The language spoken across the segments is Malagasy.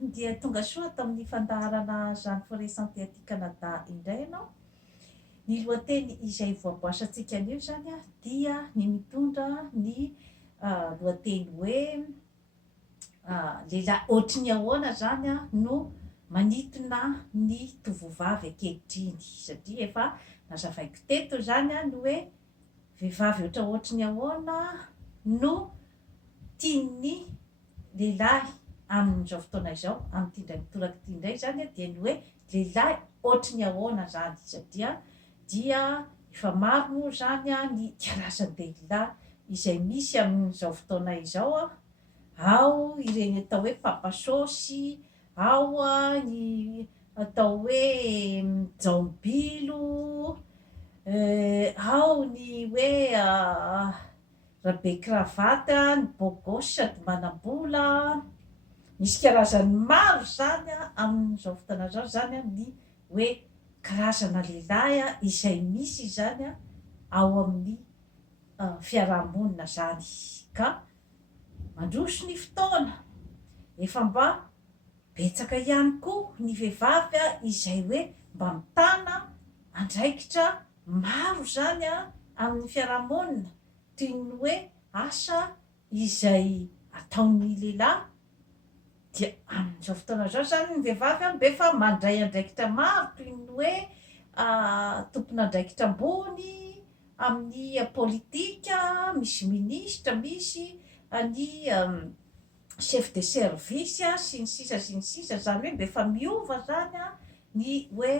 dia tonga soa tamin'ny fandaharana Jeanne Forest Santé aty Canada indray ianao. Ny lohateny izay voaboasantsika anio zany a dia ny mitondra ny lohateny hoe lehilahy ohatry ny ahoana zany a no manitona ny tovovavy ankehitriny, satria efa nazavaiko teto zany a no hoe vehivavy ohatry ny ahoana no tian'ny lehilahy amin'izao fotoana izao, amin'ity indray mitoraka ity indray zany a dia ny hoe lehilahy ohatry ny ahoana zany, satria dia efa maro moa zany a ny karazan-dehilahy izay misy amin'izao fotoana izao a. Ao ireny atao hoe papasôsy, ao a ny atao hoe jaombilo, ao ny hoe rabe kravata, ny bôgôsy sady manam-bola. Misy karazany maro zany a amin'izao fotoana zao zany a ny hoe karazana lehilahy a izay misy zany a ao amin'ny fiarahamonina zany. Ka mandroso ny fotoana efa mba betsaka ihany koa ny vehivavy a izay hoe mba mitana andraikitra maro zany a amin'ny fiarahamonina, toy ny hoe asa izay ataon'ny lehilahy. Dia amin'izao fotoana zao zany ny vehivavy a mba efa mandray andraikitra maro, toy ny hoe tompon'andraikitra ambony amin'ny politika, misy minisitra, misy ny chef de service sy ny sisa sy ny sisa, zany hoe mba efa miova zany a ny hoe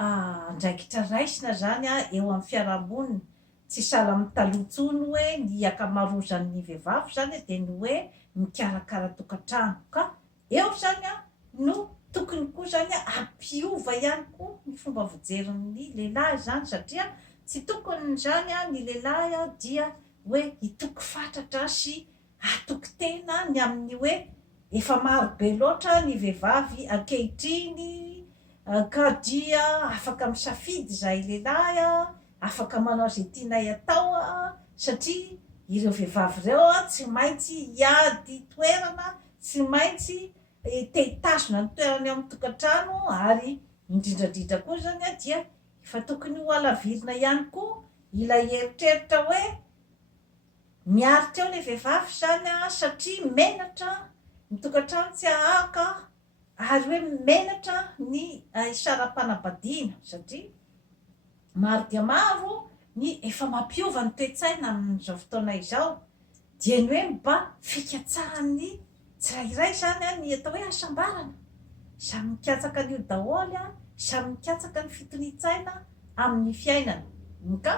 andraikitra raisina zany a eo amin'ny fiarahamonina. Tsy sahala amin'ny taloha intsony hoe ny akamarozan'ny vehivavy zany a dia ny hoe mikarakara tokantrano, ka eo zany a no tokony koa zany a ampiova ihany koa ny fomba fijerin'ny lehilahy zany, satria tsy tokony zany a ny lehilahy a dia hoe hitoky fatratra sy atoky tena ny amin'ny hoe efa maro be loatra ny vehivavy ankehitriny, ka dia afaka misafidy zahay lehilahy a, afaka manao izay tianay atao a, satria ireo vehivavy ireo a tsy maintsy hiady toerana, tsy maintsy te hitazona ny toerany ao amin'ny tokantrano, ary indrindrandrindra koa zany a dia efa tokony ho alavirina ihany koa ilay eritreritra hoe miaritra eo ilay vehivavy zany a, satria menatra ny tokantrano tsy ahaka, ary hoe menatra ny isaram-panambadiana, satria maro dia maro ny efa mampiova ny toe-tsaina amin'izao fotoana izao, dia ny hoe mba fikatsahan'ny tsirairay zany a ny atao hoe asambarana, samy mikatsaka an'io daholo a, samy mikatsaka ny fitoni-tsaina amin'ny fiainana. Ka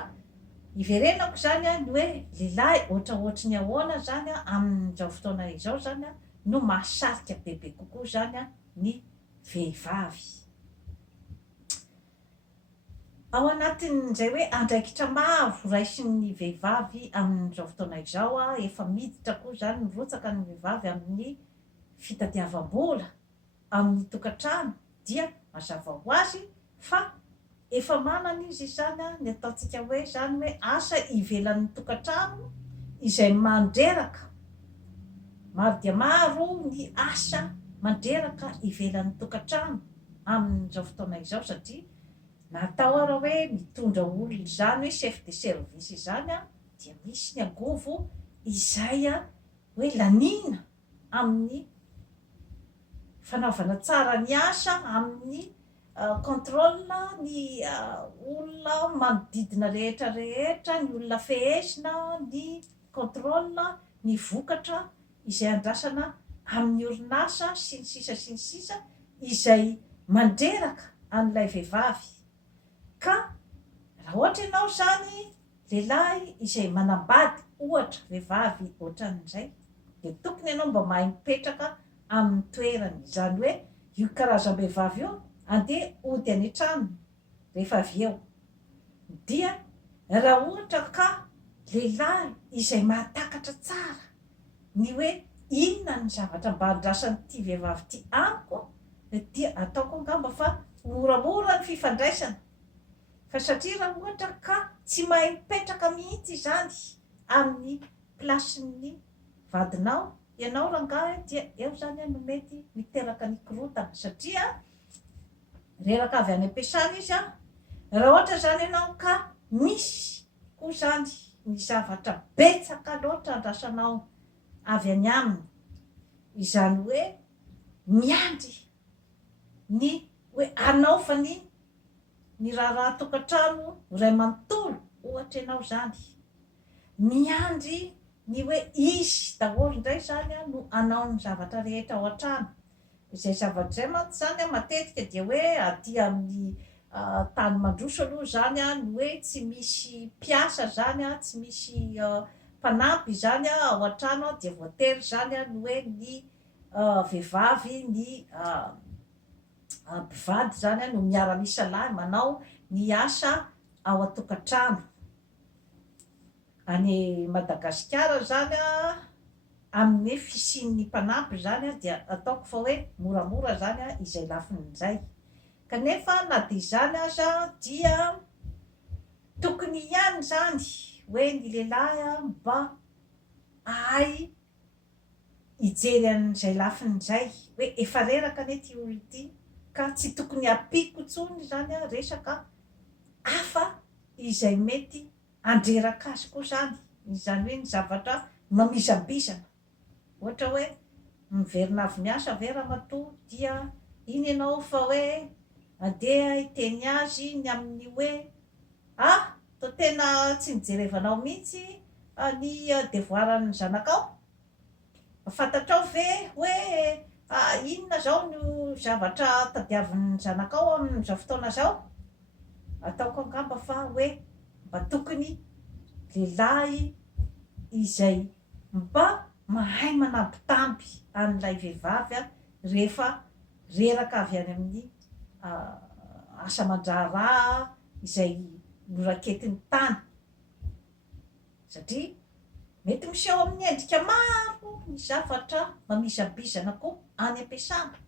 iverenako zany a ny hoe lehilahy ohatraohatry ny ahoana zany a amin'izao fotoana izao zany a no mahasarika bebe kokoa zany a ny vehivavy. Ao anatin'izay hoe andraikitra maro raisin'ny vehivavy amin'izao fotoana izao a, efa miditra koa zany mirotsaka ny vehivavy amin'ny fitadiavam-bola amin'ny tokantrano, dia mazava ho azy fa efa manana izy zany a ny ataontsika hoe zany hoe asa ivelan'ny tokantrano izay mandreraka. Maro dia maro ny asa mandreraka ivelan'ny tokantrano amin'izao fotoana izao, satria natao ara hoe mitondra olona zany hoe chef de service zany a, dia misy ny angovo izay a hoe lanina amin'ny fanaovana tsara ny asa, amin'ny contrôle ny olona manodidina rehetra rehetra, ny olona fehezina, ny contrôle ny vokatra izay andrasana amin'ny orinasa sy ny sisa sy ny sisa izay mandreraka an'ilay vehivavy. Ka raha ohatra ianao zany lehilahy izay manambady ohatra vehivavy ohatran'izay, dia tokony ianao mba mahay mipetraka amin'ny toerany, zany hoe io karazam-behivavy io andeha ody any an-tranony rehefa avy eo. Dia raha ohatra ka lehilahy izay mahatakatra tsara ny hoe inona ny zavatra mba andrasan'ity vehivavy ity amiko, dia ataoko angamba fa moramora ny fifandraisana. Fa satria raha ohatra ka tsy mahay mipetraka mihitsy zany amin'ny plasin'ny vadinao, ianao rangahy dia eo zany no mety miteraka ny korotana satria reraka avy any am-piasana izy raha ohatra zany ianao ka misy koa zany ny zavatra betsaka loatra andrasanao avy any aminy izany hoe miandry ny hoe anao fa ny raha tokantrano ray manontolo ohatra ianao zany miandry ny hoe izy daholo indray zany no anao ny zavatra rehetra ao an-trano izay zavatra zay mantsy zany matetika dia hoe aty amin'ny tany mandroso aloha zany no hoe tsy misy mpiasa zany tsy misy mpanampy zany ao an-trano dia voatery zany no hoe ny vehivavy ny mpivady zany no miara-misa lahy manao ny asa ao an-tokantrano. Any Madagasikara zany amin'ny fisian'ny mpanampy zany dia ataoko fa hoe moramora zany izay lafin'izay kanefa na dia izany aza dia tokony ihany zany hoe ny lehilahy mba ahay hijery an'izay lafin'izay hoe efa reraka anie ty olo ity ka tsy tokony hampiko intsony zany resaka hafa izay mety andreraka azy koa zany izany hoe ny zavatra mamizabizana ohatra hoe miverina avy miasa ve ramatoa dia iny ianao fa hoe andeha hiteny azy ny amin'ny hoe to tena tsy mijerevanao mihitsy ny devoiran'ny zanakao fantatrao ve hoe inona zao no zavatra tadiavin'ny zanakao amin'izao fotoana zao ataoko angamba fa hoe mba tokony lehilahy izay mba mahay manampitamby an'ilay vehivavy rehefa reraka avy any amin'ny asa aman-draharaha izay noraketin'ny tany satria mety miseho amin'ny endrika maro ny zavatra mamizabizana koa any am-piasana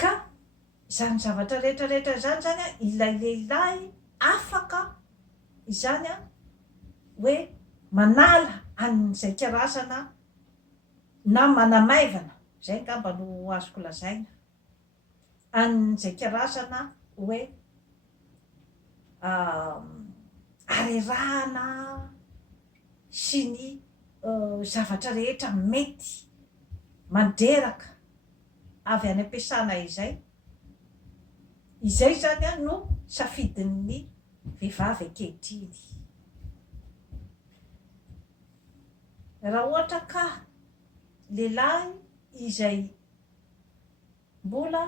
ka izany zavatra rehetrarehetra zany ilay lehilahy afaka izany hoe manala an'izay karazana na manamaivana zay ngamba no azoko lazaina an'izay karazana hoe arerahana sy ny zavatra rehetra mety mandreraka avy any am-piasana izay zany no safidin'ny vehivavy ankehitriny. Raha ohatra ka lehilahy izay mbola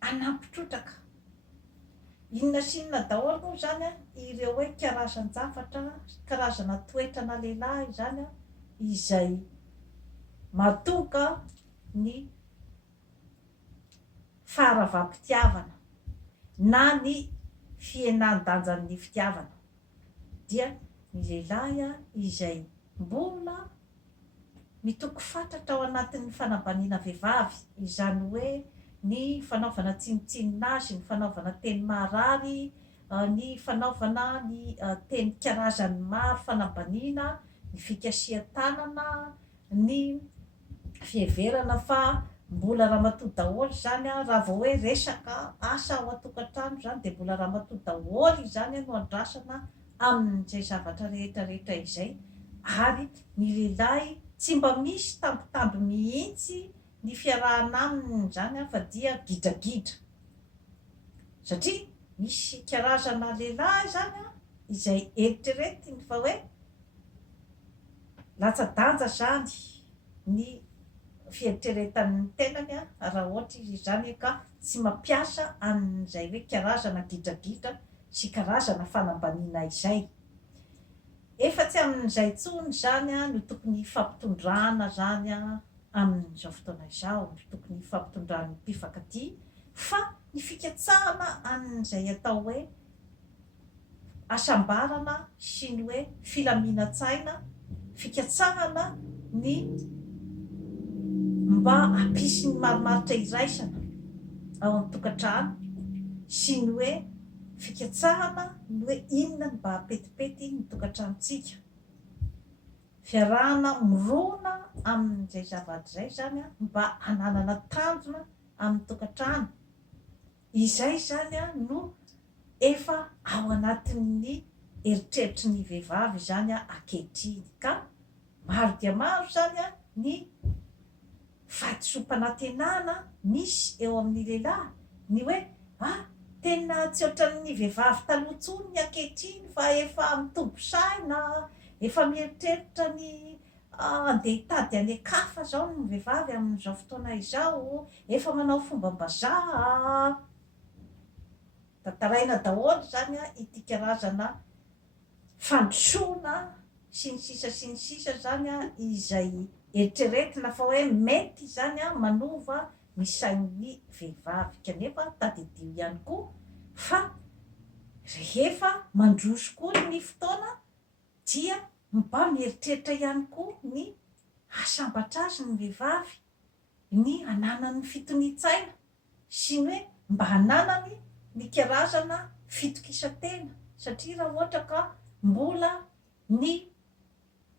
anampitrotraka inona sy inona daholo moa zany ireo hoe karazan-javatra karazana toetrana lehilahy zany izay mahatonga ny faharavam-pitiavana na ny fihenan-danjan'ny fitiavana dia ny lehilahy izay mbola mitoko fatratra ao anatin'ny fanambaniana vehivavy izany hoe ny fanaovana tsinotsinona azy ny fanaovana teny marary ny fanaovana ny teny karazany maro fanambaniana ny fikasihan-tanana ny fiheverana fa mbola ramatoa daholo zany raha vao hoe resaka asa ao an-tokantrano zany dia mbola ramatoa daholo zany no andrasana amin'izay zavatra rehetrarehetra izay ary ny lehilahy tsy mba misy tambitamby mihitsy ny fiarahana aminy zany fa dia gidragidra satria misy karazana lehilahy zany izay eritreretiny fa hoe latsa-danja zany ny fieritreretan'ny tenany raha ohatra izy zany ka tsy mampiasa an'izay hoe karazana gidragidra sy karazana fanambaniana izay efa tsy amin'izay tsony zany no tokony fampitondrana zany amin'izao fotoana izao no tokony fampitondrany mpifankatia fa ny fikatsahana an'izay atao hoe asambarana sy ny hoe filaminantsaina fikatsahana ny mba hampisy ny marimaritra iraisana ao amin'ny tokantrano sy ny hoe fikatsahana ny hoe inona ny mba hapetipety ny tokantranontsika fiarahana mirona amin'izay zavatra zay zany a mba hananana tanjona amin'ny tokantrano. Izay zany a no efa ao anatin'ny eritreritry ny vehivavy zany a ankehitriny. Ka maro dia maro zany a ny fahadisom-panantenana misy eo amin'ny lehilahy, ny hoe tena tsy ohatran'ny vehivavy taloha intsony ny ankehitriny fa efa mitombo saina, efa mieritreritra ny andeha hitady any akafa zao ny vehivavy amin'izao fotoana izao, efa manao fomba-mbazaha. Tantaraina daholo zany a ity karazana fandrosoana sy ny sisa zany a izay eritreretina fa hoe mety zany a manova ny sain'ny vehivavy. Kanefa tadidio ihany koa fa rehefa mandroso koa ny fotoana dia mba mieritreritra ihany koa ny hasambatra azy ny vehivavy, ny hananany fitoni-tsaina sy ny hoe mba hananany ny karazana fitokisantena. Satria raha ohatra ka mbola ny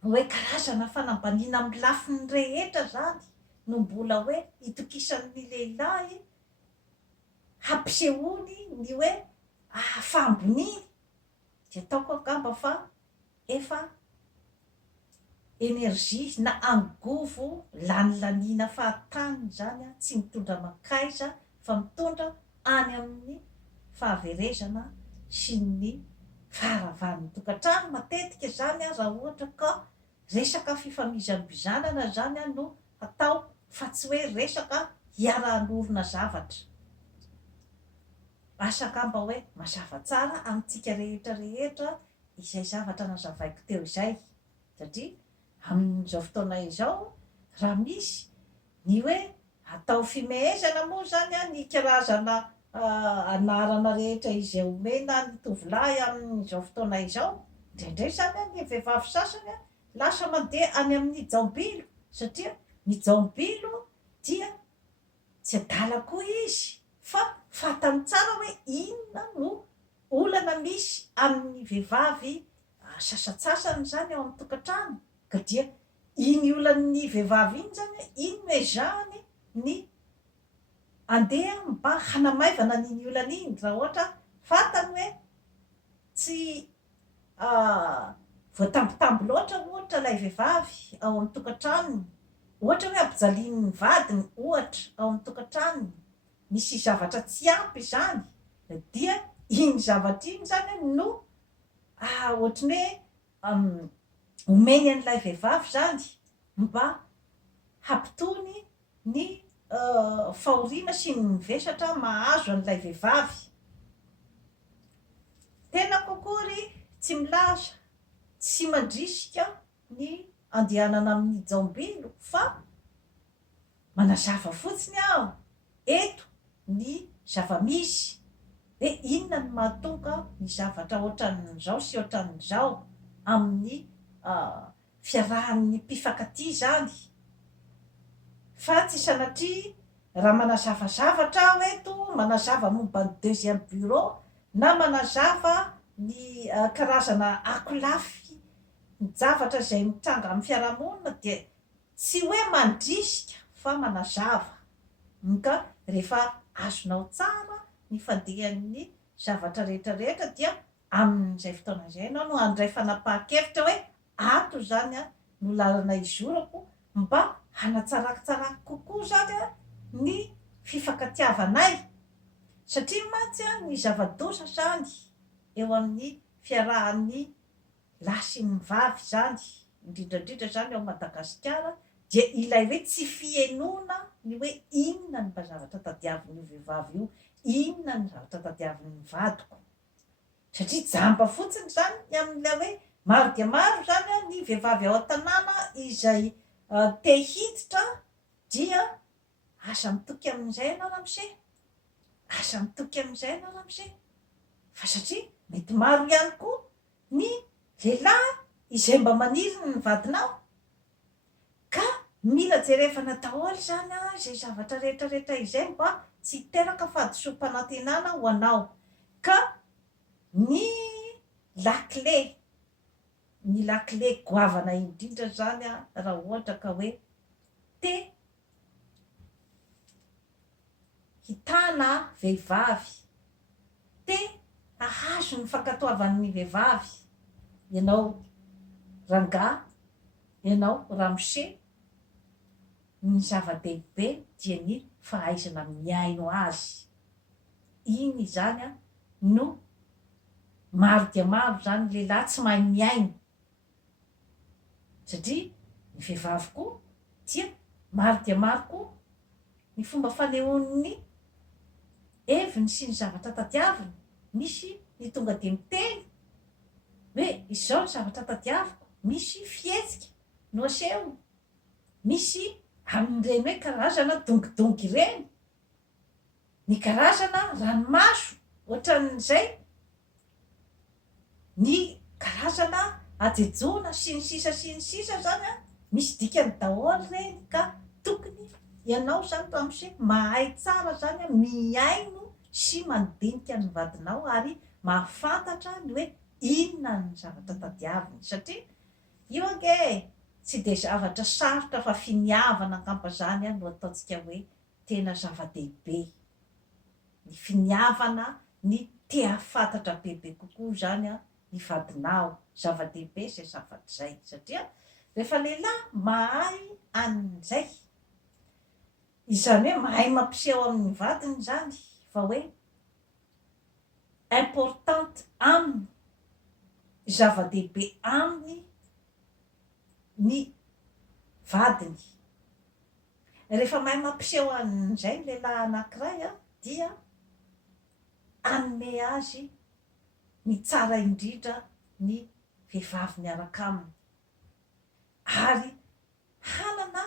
hoe karazana fanambaniana amin'ny lafiny rehetra zany no mbola hoe itokisan'ny lehilahy, hampisehoany ny hoe fahamboniny, dia ataoko angamba fa efa enerzia na angovo lanilaniana fahatany zany a, tsy mitondra makaiza fa mitondra any amin'ny fahaverezana sy ny faharavan'ny tokantrano. Matetika zany a raha ohatra ka resaka fifamizambizanana zany a no atao fa tsy hoe resaka hiara-norona zavatra. Asa angamba hoe mazava tsara amintsika rehetra rehetra izay zavatra nazavaiko teo izay, satria amin'izao fotoana izao raha misy ny hoe atao fimehezana moa zany a ny karazana anarana rehetra izay omena ny tovolahy amin'izao fotoana izao, indraindray zany a ny vehivavy sasany a lasa mandeha any amin'ny jaombilo, satria ny jaombilo dia tsy adala koa izy fa fantany tsara hoe inona no olana misy amin'ny vehivavy sasatsasany zany ao amin'ny tokantrano. Ka dia iny olan'ny vehivavy iny zany iny no ezahany ny andeha mba hanamaivana n'iny olana iny. Raha ohatra fantany hoe tsy voatambitamby loatra ohatra ilay vehivavy ao amin'ny tokantranony, ohatra hoe ampijaliany ny vadiny ohatra ao amin'ny tokantranony, misy zavatra tsy ampy zany, dia iny zavatra iny zany no ohatrany hoe omeny an'ilay vehivavy zany mba hampitony ny fahoriana sy ny mivesatra mahazo an'ilay vehivavy. Tena kokory tsy milaza, tsy mandrisika ny andehanana amin'ny jaombilo fa manazava fotsiny aho eto ny zava-misy, hoe inona no mahatonga ny zavatra ohatran'izao sy ohatran'izao amin'ny fiarahan'ny mpifankatia zany. Fa tsy sanatria raha manazavazavatra aho eto, manazava momba ny deuxième bureau na manazava ny karazana akolafy ny zavatra izay mitranga amin'ny fiarahamonina, dia tsy hoe mandrisika fa manazava. Ka rehefa azonao tsara ny fandehan'ny zavatra rehetra rehetra dia amin'izay fotoana izay ianao no handray fanapahan-kevitra hoe ato zany a no lalana izorako mba hanatsarako kokoa zany a ny fifankatiavanay. Satria mantsy a ny zava-doza zany eo amin'ny fiarahan'ny lahy sy ny vavy zany, indrindrandrindra zany ao Madagasikara, dia ilay hoe tsy fienoana ny hoe inona ny mba zavatra tadiavin'io vehivavy io, inona ny zavatra tadiavin'ny vadiko. Satria jamba fotsiny zany ny amin'ilay hoe maro dia maro zany a ny vehivavy ao an-tanàna izay te hiditra, dia asa mitoky amin'izay ianao ramose, asa mitoky amin'izay ianao ramose. Fa satria mety maro ihany koa ny lehilahy izay mba maniry ny vadinao, ka mila jerevana daholo zany a izay zavatra rehetra rehetra izay mba tsy hiteraka fahadisom-panantenana ho anao. Ka ny lakile ny lakile goavana indrindra zany a raha ohatra ka hoe te hitana vehivavy, te hahazo ny fankatoavan'ny vehivavy, ianao rangà, ianao ramose, ny zava-dehibe dia ny fahaizana miaino azy. Iny zany a no maro dia maro zany lehilahy tsy mahay miaino, satria ny vehivavy koa dia maro dia maro koa ny fomba fanehoan'ny heviny sy ny zavatra tadiaviny. Misy ny tonga de miteny hoe izao ny zavatra tadiaviko, misy fihetsika no asehony, misy amin'ireny hoe karazana dongidongy ireny, ny karazana ranomaso ohatran'izay, ny karazana ajejona sy ny sisa zany a, misy dikany daholo reny ka tokony ianao zany ramose mahay tsara zany a miaino sy mandinika ny vadinao ary mahafantatra ny hoe inona ny zavatra tadiaviny, satria io ange tsy de zavatra sarotra fa finiavana angamba zany a no ataontsika hoe tena zava-dehibe, ny finiavana, ny te hafantatra bebe kokoa zany a ny vadinao, zava-dehibe zay zavatra zay, satria rehefa lehilahy mahay an'izay, izany hoe mahay mampiseho amin'ny vadiny zany fa hoe importante aminy, zava-dehibe aminy ny vadiny. Rehefa mahay mampiseho an'izay lehilahy anankiray a dia anome azy ny tsara indrindra ny vehivavy miaraka aminy, ary hanana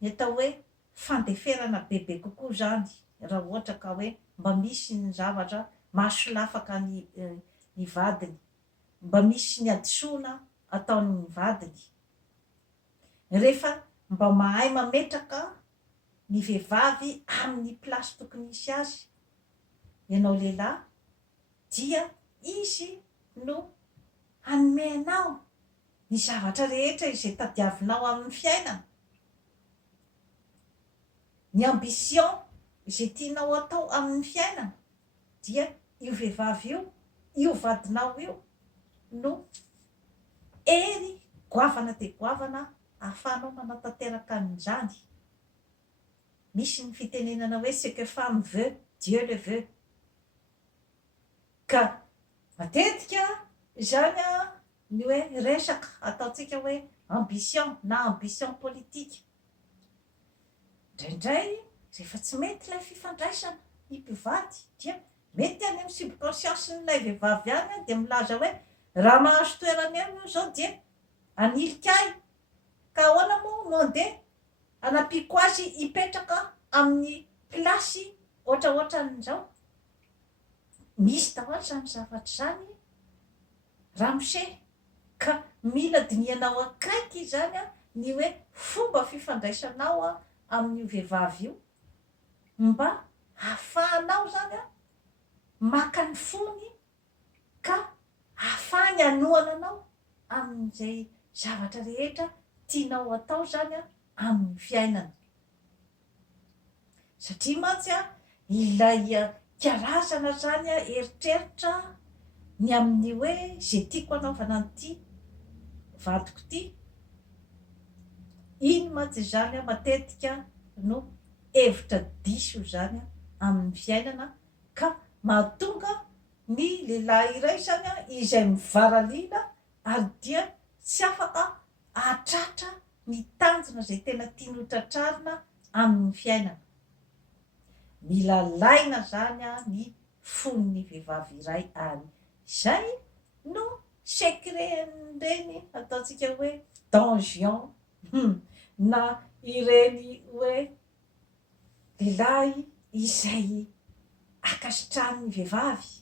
ny atao hoe fandeferana bebe kokoa zany raha ohatra ka hoe mba misy ny zavatra mahasolafaka ny vadiny, mba misy ny adisoana ataon'ny vadiny. Rehefa mba mahay mametraka ny vehivavy amin'ny plasy tokony misy azy, ianao lehilahy, dia izy no hanomenao ny zavatra rehetra izay tadiavinao amin'ny fiainana, ny ambition izay tianao atao amin'ny fiainana, dia io vehivavy io, io vadinao io no hery goavana de goavana ahafahanao manatanteraka an'izany. Misy ny fitenenana hoe ce que femme veut, Dieu le veut. Ka matetika zany a ny hoe resaka ataontsika hoe ambition na ambition politika, indraindray rehefa tsy mety ilay fifandraisana ny mpivady, dia mety any amin'ny subconscience-n'ilay vehivavy any a de milaza hoe raha mahazo toerana eo zao dia anilika ahy, ka ahoana moa no andeha anapiako azy hipetraka amin'ny plasy ohatraohatran'izao. Misy daholo zany zavatra zany ramose, ka mila dinihanao akaiky zany a ny hoe fomba fifandraisanao a amin'io vehivavy io, mba hahafahanao zany a maka ny fony ka hahafahany hanohana anao amin'izay zavatra rehetra tianao atao zany a amin'ny fiainana. Satria mantsy a ilay karazana zany a eritreritra ny amin'ny hoe zay tiako anaovana an'ity vadiko ty, iny mantsy zany a matetika no hevitra diso zany a amin'ny fiainana, ka mahatonga ny lehilahy iray zany a izay mivaraliana ary dia tsy afaka ahatratra ny tanjona zay tena tiany hotratrarina amin'ny fiainana. Mila laina zany a ny fon'ny vehivavy iray, ary zay no secret-n'ireny ataontsika hoe donjon na ireny hoe lehilahy izay ankasitrahan'ny vehivavy,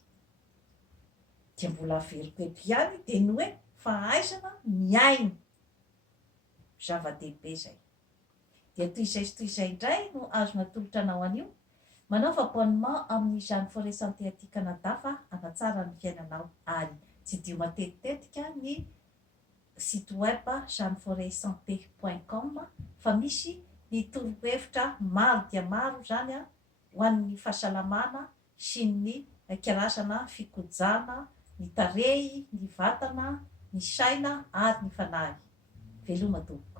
dia mbola averiko eto ihany de ny hoe fahaizana miaino, zava-dehibe zay. Dia toy izay sy toy izay indray no azona tolotra anao an'io, manao abonnement amin'izany forêt santé aty Canada fa hanatsara ny fiainanao, ary tsy dio matetitetika ny site web jeanneforestsanté.com fa misy ny torohevitra maro dia maro zany a ho an'ny fahasalamana sy ny karazana fikojana ny tarehy ny vatana ny saina ary ny fanahy veloma tompoko.